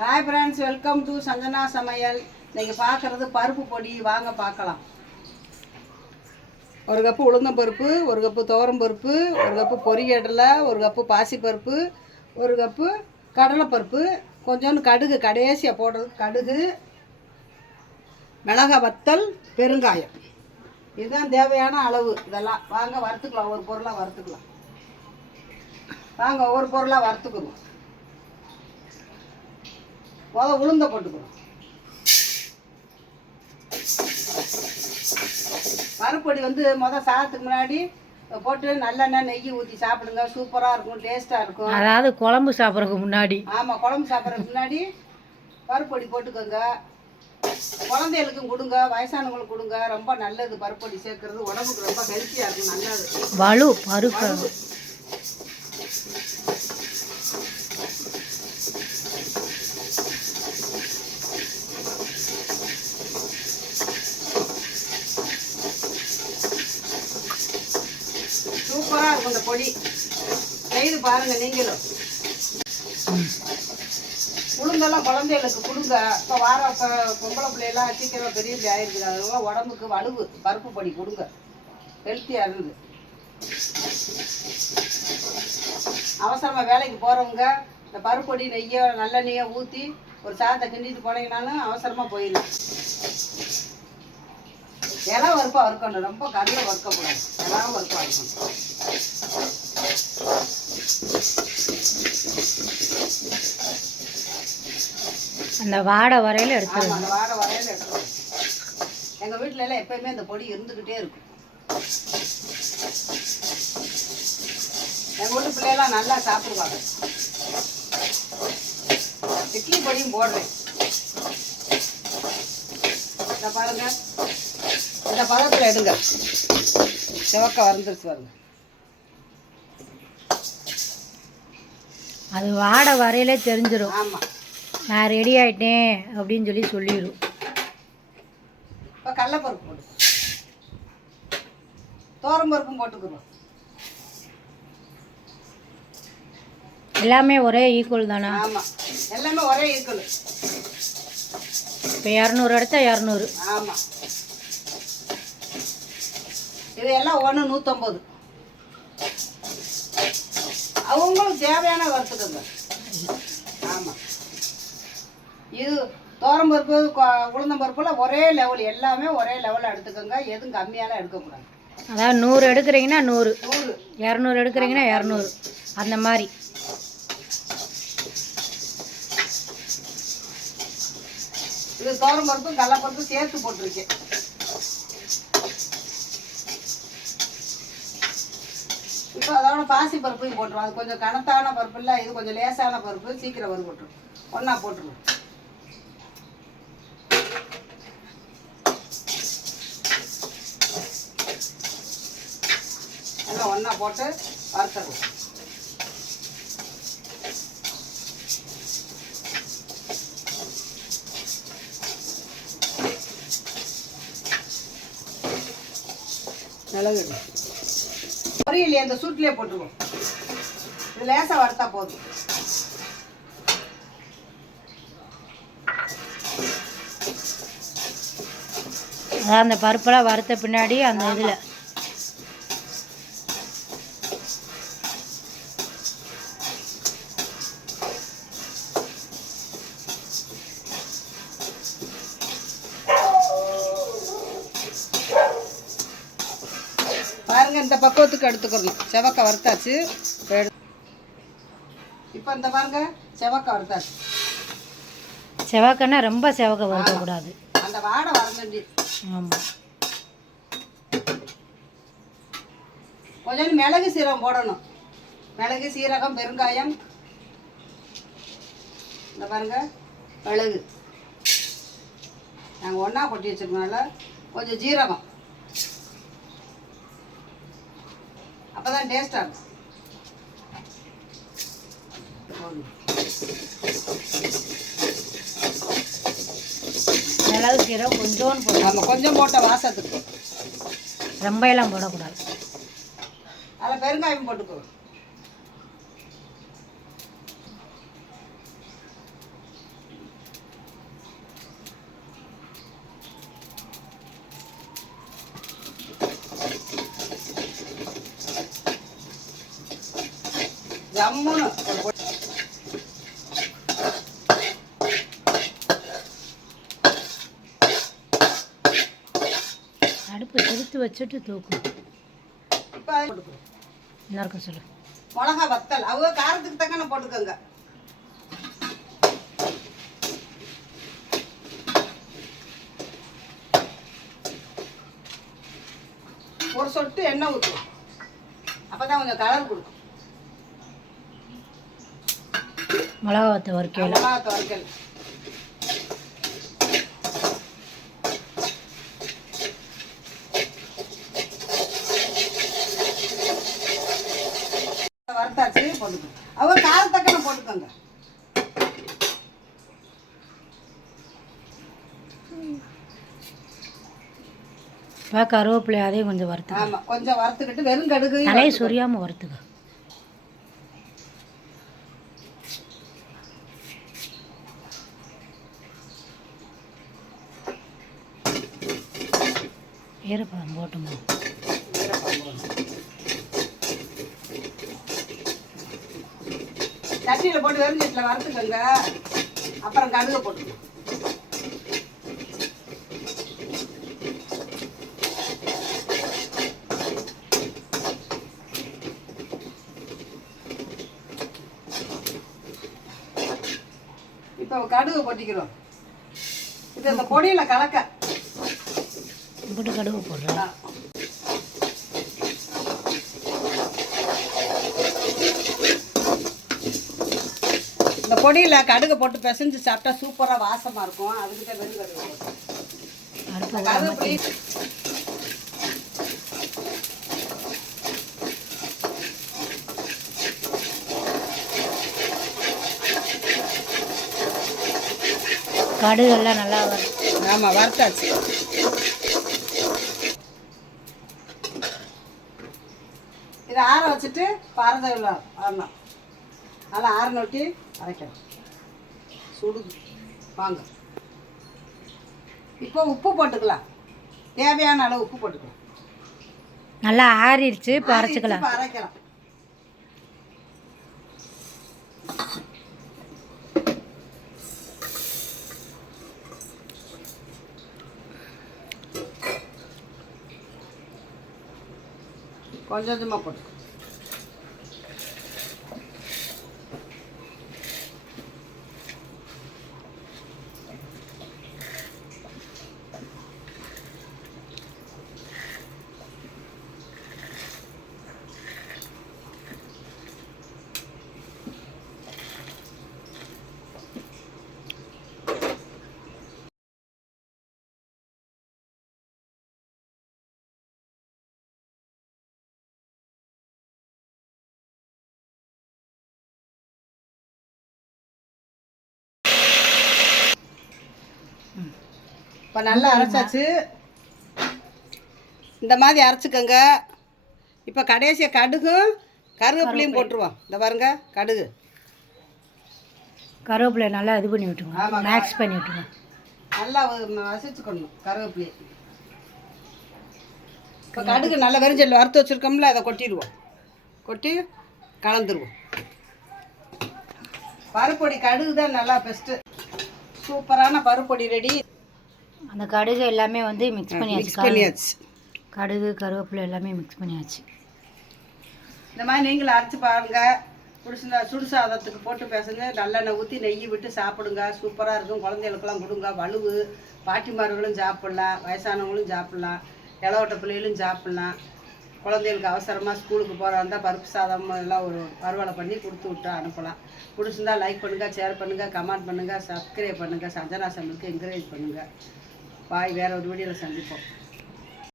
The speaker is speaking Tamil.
Hi friends welcome to Sanjana சமையல் இன்றைக்கி பார்க்குறது பருப்பு பொடி வாங்க பார்க்கலாம் ஒரு கப்பு உளுந்தம் பருப்பு ஒரு கப்பு துவரம் பருப்பு ஒரு கப்பு பொரியடலை ஒரு கப்பு பாசிப்பருப்பு ஒரு கப்பு கடலைப்பருப்பு. கொஞ்சோண்டு கடுகு கடைசியாக போடுறது கடுகு மிளகாய் வத்தல் பெருங்காயம். இதுதான் தேவையான அளவு. இதெல்லாம் வாங்க வறுத்துக்கலாம். ஒரு பொருளாக வறுத்துக்கலாம். வாங்க ஒவ்வொரு பொருளாக வறுத்துக்கணும். முத உளுந்த போட்டுக்கணும் பருப்பொடி வந்து முத சாதத்துக்கு முன்னாடி போட்டு நல்லெண்ணெய் நெய் ஊற்றி சாப்பிடுங்க. சூப்பராக இருக்கும் டேஸ்ட்டாக இருக்கும். அதாவது குழம்பு சாப்பிட்றதுக்கு முன்னாடி. ஆமாம் குழம்பு சாப்பிட்றதுக்கு முன்னாடி பருப்பொடி போட்டுக்கோங்க. குழந்தைகளுக்கும் கொடுங்க வயசானவங்களுக்கு கொடுங்க. ரொம்ப நல்லது பருப்பொடி சேர்க்கறது. உடம்புக்கு ரொம்ப ஹெல்த்தியாக இருக்கும் நல்லது. வலு பருப்பு. பொடி. செய்து பாருங்க நீங்களும். உளுந்தெல்லாம் குழந்தைகளுக்கு கொடுங்க. இப்போ வார இப்போ பொம்பளை பிள்ளையெல்லாம் சீக்கிரம் பெரிய ஆயிருக்குது. அதெல்லாம் உடம்புக்கு வலுவு பருப்பு பொடி கொடுங்க. ஹெல்த்தியாக இருந்து. அவசரமாக வேலைக்கு போகிறவங்க இந்த பருப்பொடி நெய்யோ நல்லெண்ணெய்யோ ஊற்றி ஒரு சாதத்தை கிண்டிட்டு போனீங்கனாலும் அவசரமாக போயிடலாம் இலை வறுப்பா வறுக்கணும். ரொம்ப கண்ணில் வறுக்கக்கூடாது. இலாம் வறுப்பா இருக்கணும் அந்த வாடை வரையில எடுத்துருங்க அந்த வாடை வரையில எடுக்கணும் எங்கள் வீட்டில எல்லாம் எப்பயுமே இந்த பொடி இருந்துக்கிட்டே இருக்கும். எங்கள் வீட்டு பிள்ளையெல்லாம் நல்லா சாப்பிடுவாங்க. இட்லி பொடியும் போடுறேன் இந்த பாருங்க. இந்த பதத்தில் எடுங்க. சிவக்க வறந்துருச்சு பாருங்க. அது வாடை வரையிலே தெரிஞ்சிடும் ஆமாம் நான் ரெடி ஆயிட்டேன் அப்படின்னு சொல்லி சொல்லிடும் இப்போ கடலப்பருப்பு போடு. தோரம் பருப்பும் போட்டுக்கிறோம் எல்லாமே ஒரே ஈக்குவல் தானா? ஆமாம் எல்லாமே ஒரே ஈக்குவல் இப்போ இரநூறு எடுத்தா இரநூறு. ஆமாம் இது எல்லாம் ஒன்று நூற்றம்பது அவங்களுக்கு தேவையான வறுத்துக்கோங்க. ஆமாம் இது தோரம் பருப்பு கொ- உளுந்தம் பருப்புலாம் ஒரே லெவல் எல்லாமே ஒரே லெவலில் எடுத்துக்கோங்க. எதுவும் கம்மியாலாம் எடுக்கக்கூடாது. அதாவது நூறு எடுக்கிறீங்கன்னா நூறு. நூறு. இரநூறு எடுக்கிறீங்கன்னா இரநூறு. அந்த மாதிரி. இது தோரம் பருப்பும் கடலப்பருப்பும் சேர்த்து போட்டிருக்கேன். அதோட பாசி பருப்பையும் போட்டுருவோம் அது கொஞ்சம் கனத்தான பருப்பு இல்லை இது கொஞ்சம் லேசான பருப்பு சீக்கிரம் வரும் போட்டுருவோம் ஒன்றா போட்டுருவோம் எல்லாம் ஒன்றா போட்டு வறுத்துருவோம் மிளகு பொரியலையே அந்த சூட்லேயே போட்டுருவோம் இது லேசாக வறுத்தா போதும். அந்த பருப்பெல்லாம் வறுத்த பின்னாடி அந்த இதில். பக்குவத்துக்கு எடுத்துக்கிறணும் செவக்க வறுத்தாச்சு. இப்ப இந்த பாருங்க செவக்க வறுத்தாச்சு. செவக்கன்னா ரொம்ப செவக்க வறுக்கக்கூடாது. அந்த வாடை வரணுண்டி ஆமாம் கொஞ்சம் மிளகு சீரகம் போடணும். மிளகு சீரகம் பெருங்காயம். இந்த பாருங்க மிளகு. நாங்கள் ஒன்றா கொட்டி வச்சிருக்கனால கொஞ்சம் ஜீரகம் அப்போ தான் டேஸ்டாக இருக்கும். மிளகு சீரகம் கொஞ்சோன்னு போடும் நம்ம கொஞ்சம் போட்ட வாசத்துக்கு. ரொம்ப எல்லாம் போடக்கூடாது. அதில் பெருங்காயம் போட்டுக்கோ. ஜம்முன்னு. அடுப்பு திருத்து வச்சுட்டு தூக்கும் போட்டுக்கோ இன்னொருக்க சொல்லு. மிளகா வத்தல். அவங்க காரத்துக்கு தக்கன போட்டுக்கோங்க. ஒரு சொட்டு எண்ணெய் ஊற்றுவோம் அப்போ தான் கொஞ்சம் கலர் கொடுக்கும். மிளகா வத்த வறுக்கையில். மிளகா துவைக்கல் வறுத்தாச்சு போட்டுக்கோங்க அவங்க காரத்தக்கன போட்டுக்கோங்க. இப்போ கருவேப்பிலை அதையும் கொஞ்சம் வறுத்து ஆமா கொஞ்சம் வறுத்துக்கிட்டு வெறும் கடுகு தலையை சொரியாமல் வறுத்துக்க. ஈரப்பதம் போட்டுமா? சட்டியில் போட்டு வெறும் வறுத்துக்கோங்க. அப்புறம் கடுகு போட்டுக்கணும் இப்போ கடுகு பொட்டிக்கிறோம் இது இந்த பொடியில் கலக்க. போட்டு கடுகு போடுறேன். இந்த பொடியில் கடுகு போட்டு பிசைஞ்சு சாப்பிட்டா சூப்பராக வாசமாக இருக்கும். அதுக்கு தான் வெறும் கடுகெல்லாம் நல்லா வறு ஆமாம் வறுத்தாச்சு. ஆற வச்சுட்டு பறதையில் வரணும் நல்லா ஆற நொட்டி அரைக்கணும். சுடுது. வாங்க. இப்போ உப்பு போட்டுக்கலாம். தேவையான அளவு உப்பு போட்டுக்கலாம். நல்லா ஆறிடுச்சு இப்போ அரைச்சிக்கலாம். அரைக்கலாம். கொஞ்சம் கொஞ்சமாக போட்டு இப்போ நல்லா அரைச்சாச்சு. இந்த மாதிரி அரைச்சிக்கோங்க. இப்போ கடைசியாக கடுகும் கருவேப்பிலையும் போட்டுருவோம். இந்த பாருங்க கடுகு. கருவேப்பிலை நல்லா இது பண்ணி விட்டுருங்க. மேக்ஸ் பண்ணி விட்டுருங்க. நல்லா வசிச்சுக்கணும் கருவேப்பிலையை. இப்போ கடுகு நல்லா வெறிஞ்சல் வறுத்து வச்சுருக்கோம்ல அதை கொட்டிடுவோம். கொட்டி கலந்துருவோம். பருப்பொடி கடுகு தான் நல்லா பெஸ்ட்டு சூப்பரான பருப்பொடி ரெடி. அந்த கடுகு எல்லாமே வந்து மிக்ஸ் பண்ணியாச்சு. மிக்ஸ் பண்ணியாச்சு. கடுகு கருவேப்பிலை எல்லாமே மிக்ஸ் பண்ணியாச்சு. இந்த மாதிரி நீங்களும் அரைச்சி பாருங்க. பிடிச்சிருந்தா சுடு சாதத்துக்கு போட்டு பேசுங்க. நல்லெண்ணெய் ஊற்றி நெய் விட்டு சாப்பிடுங்க. சூப்பராக இருக்கும். குழந்தைகளுக்கெல்லாம் கொடுங்க. வலுவு. பாட்டிமார்களும் சாப்பிட்லாம். வயசானவங்களும் சாப்பிட்லாம். இளவட்ட பிள்ளைகளும் சாப்பிட்லாம். குழந்தைகளுக்கு அவசரமாக ஸ்கூலுக்கு போகிறா இருந்தால் பருப்பு சாதம் எல்லாம் ஒரு வறுவலை பண்ணி கொடுத்து விட்டு அனுப்பலாம். பிடிச்சிருந்தா லைக் பண்ணுங்கள் ஷேர் பண்ணுங்கள் கமெண்ட் பண்ணுங்கள் சப்ஸ்கிரைப் பண்ணுங்கள் சஞ்சனா சமையலுக்கு என்கரேஜ் பண்ணுங்கள் பாய் வேறு ஒரு வீடியோவில் சந்திப்போம்.